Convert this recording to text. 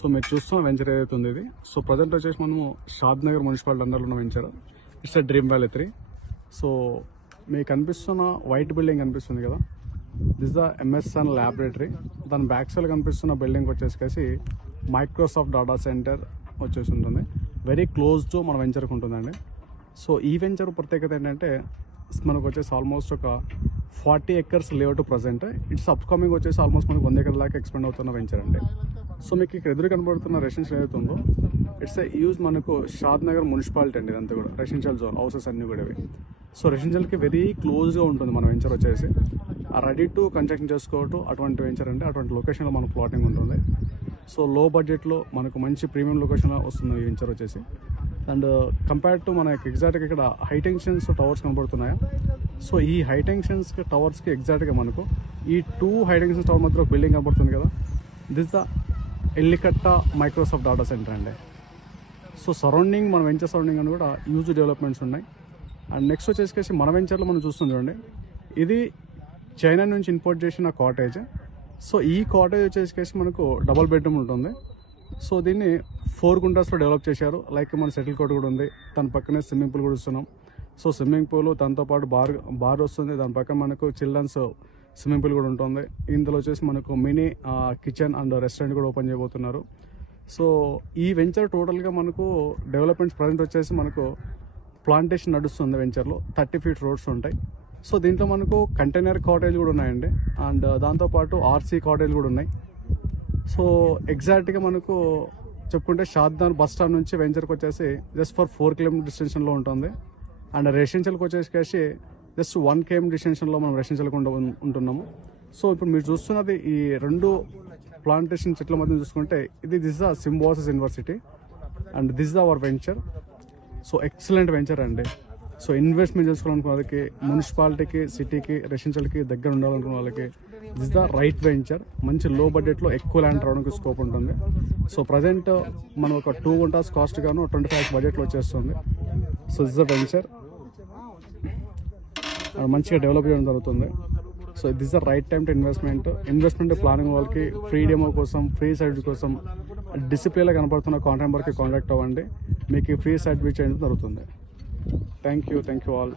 So మీరు చూస్తున్న venture ఏదైతే ఉంది ఇది. సో ప్రజెంట్ వచ్చేసి మనము షాద్ నగర్ మున్సిపాలిటీ అండర్లో ఉన్న venture. It's dream valley 3. So మీకు కనిపిస్తున్న వైట్ బిల్డింగ్ కనిపిస్తుంది కదా, దిస్ ద ఎంఎస్ఎన్ ల్యాబొరేటరీ. దాని బ్యాక్ సైడ్ కనిపిస్తున్న బిల్డింగ్ వచ్చేసి మైక్రోసాఫ్ట్ డేటా సెంటర్ వచ్చేసి ఉంటుంది. వెరీ క్లోజ్ టు మన వెంచర్కి ఉంటుందండి. సో ఈ వెంచర్ ప్రత్యేకత ఏంటంటే మనకు వచ్చేసి ఆల్మోస్ట్ ఒక 40 acres layout present. It's upcoming వచ్చేసి ఆల్మోస్ట్ మనకు 100 acres దాకా ఎక్స్పెండ్ అవుతున్న వెంచర్ అండి. సో మీకు ఇక్కడ ఎదురు కనబడుతున్న రెసిడెన్షియల్ ఏదైతే ఉందో ఇట్స్ యూజ్ మనకు షాద్ నగర్ మున్సిపాలిటీ అండి. ఇదంతా కూడా రెసిడెన్షియల్ జోన్, హౌసెస్ అన్నీ కూడా ఇవి. సో రెసిడెన్షియల్కి వెరీ క్లోజ్గా ఉంటుంది మన వెంచర్ వచ్చేసి. రెడీ టు కన్స్ట్రక్షన్ చేసుకోవటం అటువంటి వెంచర్ అంటే అటువంటి లొకేషన్లో మనకు ప్లాటింగ్ ఉంటుంది. సో లో బడ్జెట్లో మనకు మంచి ప్రీమియం లొకేషన్లో వస్తుంది ఈ వెంచర్ వచ్చేసి. అండ్ కంపేర్డ్ టు మనకి ఎగ్జాక్ట్గా ఇక్కడ హైటెన్షన్స్ టవర్స్ కనబడుతున్నాయా. సో ఈ హైటెన్షన్స్ టవర్స్కి ఎగ్జాక్ట్గా మనకు ఈ 2 హైటెన్షన్స్ టవర్ మధ్య ఒక బిల్డింగ్ కనబడుతుంది కదా, this the Ellikatta Microsoft data centre అండి. సో సరౌండింగ్ మన వెంచర్ సరౌండింగ్ అని కూడా యూజ్ డెవలప్మెంట్స్ ఉన్నాయి. అండ్ నెక్స్ట్ వచ్చేసి మన వెంచర్లో మనం చూస్తుంది చూడండి, ఇది చైనా నుంచి ఇంపోర్ట్ చేసిన కాటేజ్. సో ఈ కాటేజ్ వచ్చేసి మనకు డబుల్ బెడ్రూమ్ ఉంటుంది. సో దీన్ని 4 గుంటాస్లో డెవలప్ చేశారు. లైక్ మన సెటిల్ కోట్ కూడా ఉంది, దాని పక్కనే స్విమ్మింగ్ పూల్ కూడా ఇస్తున్నాం. సో స్విమ్మింగ్ పూల్ దాంతోపాటు బార్ వస్తుంది, దాని పక్కన మనకు చిల్డ్రన్స్ స్విమ్మింగ్ పూల్ కూడా ఉంటుంది. ఇందులో వచ్చేసి మనకు మినీ కిచెన్ అండ్ రెస్టారెంట్ కూడా ఓపెన్ చేయబోతున్నారు. సో ఈ వెంచర్ టోటల్గా మనకు డెవలప్మెంట్స్ ప్రజెంట్ వచ్చేసి మనకు ప్లాంటేషన్ నడుస్తుంది వెంచర్లో. 30 feet రోడ్స్ ఉంటాయి. సో దీంట్లో మనకు కంటైనర్ కాటేజ్ కూడా ఉన్నాయండి. అండ్ దాంతోపాటు ఆర్సీ కాటేజ్ కూడా ఉన్నాయి. సో ఎగ్జాక్ట్గా మనకు చెప్పుకుంటే షాద్నగర్ బస్ స్టాండ్ నుంచి వెంచర్కి వచ్చేసి జస్ట్ ఫర్ 4 km డిస్టెన్షన్లో ఉంటుంది. అండ్ రెసిడెన్షియల్కి వచ్చేసి జస్ట్ 1 km డిస్టెన్షన్లో మనం రెసిడెన్షియల్కి ఉంటున్నాము. సో ఇప్పుడు మీరు చూస్తున్నది ఈ 2 ప్లాంటేషన్ చెట్ల మధ్య చూసుకుంటే this the Symbiosis University and this the our venture. So excellent venture అండి. సో ఇన్వెస్ట్మెంట్ చేసుకోవాలనుకున్న వాళ్ళకి, మున్సిపాలిటీకి, సిటీకి, రెసిడెన్షియల్కి దగ్గర ఉండాలనుకున్న వాళ్ళకి దిస్ ద రైట్ వెంచర్. మంచి లో బడ్జెట్లో ఎక్కువ ల్యాండ్ రావడానికి స్కోప్ ఉంటుంది. సో ప్రజెంట్ మనం ఒక 2 గుంటాస్ కాస్ట్ గాను 25 lakhs బడ్జెట్లో వచ్చేస్తుంది. సో దిస్ ద వెంచర్ మంచిగా డెవలప్ చేయడం జరుగుతుంది. So this the right time to investment planning వాళ్ళకి, ఫ్రీ డెమో కోసం, ఫ్రీ సైట్ కోసం డిసిప్లేలో కనపడుతున్న కాంటాక్ట్ నెంబర్కి కాంటాక్ట్ అవ్వండి. మీకు ఫ్రీ సైట్ విజిట్ చేయడం జరుగుతుంది. Thank you all.